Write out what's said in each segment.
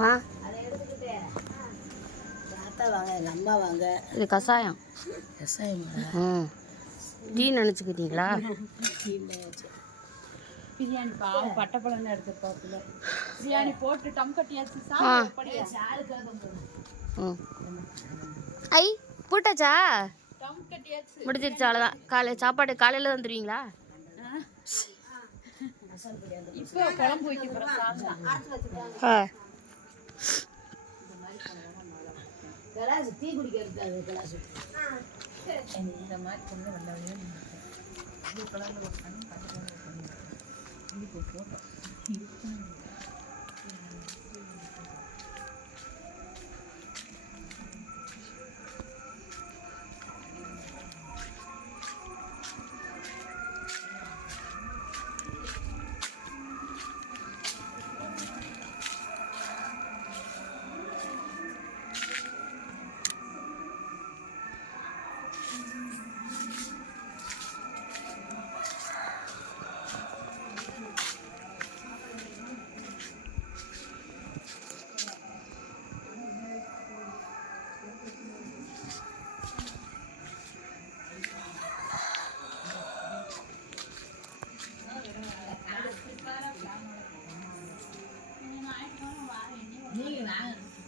மா வாங்க எங்கள் அம்மா வாங்க. இது கஷாயம். கஷாயம் டீ நினச்சிக்கிட்டீங்களா? பிரியாணி பாவம் பட்டப்பழம் எடுத்துருப்பாப்புல. பிரியாணி போட்டு டம் கட்டியாச்சு. ஐ போட்டாச்சா? டம் கட்டியாச்சு, முடிஞ்சிருச்சு. அவ்வளோதான். சாப்பாடு காலையில் வந்துடுவீங்களா? இப்போ குழம்பு வைக்க போகிறேன். டீ குடிக்கிறது கிளாஸ் இந்த மாதிரி கொண்டு வந்தவங்க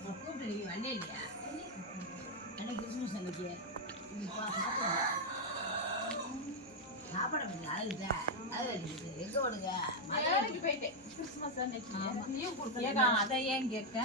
கூப்பிட்டு வந்தே இல்லையா? அன்னைக்கு கிறிஸ்மஸ் அன்னைக்கு சாப்பாடு அழுத எங்க ஓடுங்க? போயிட்டேன் கிறிஸ்மஸ் அன்னைக்கு. அதை ஏன் கேட்க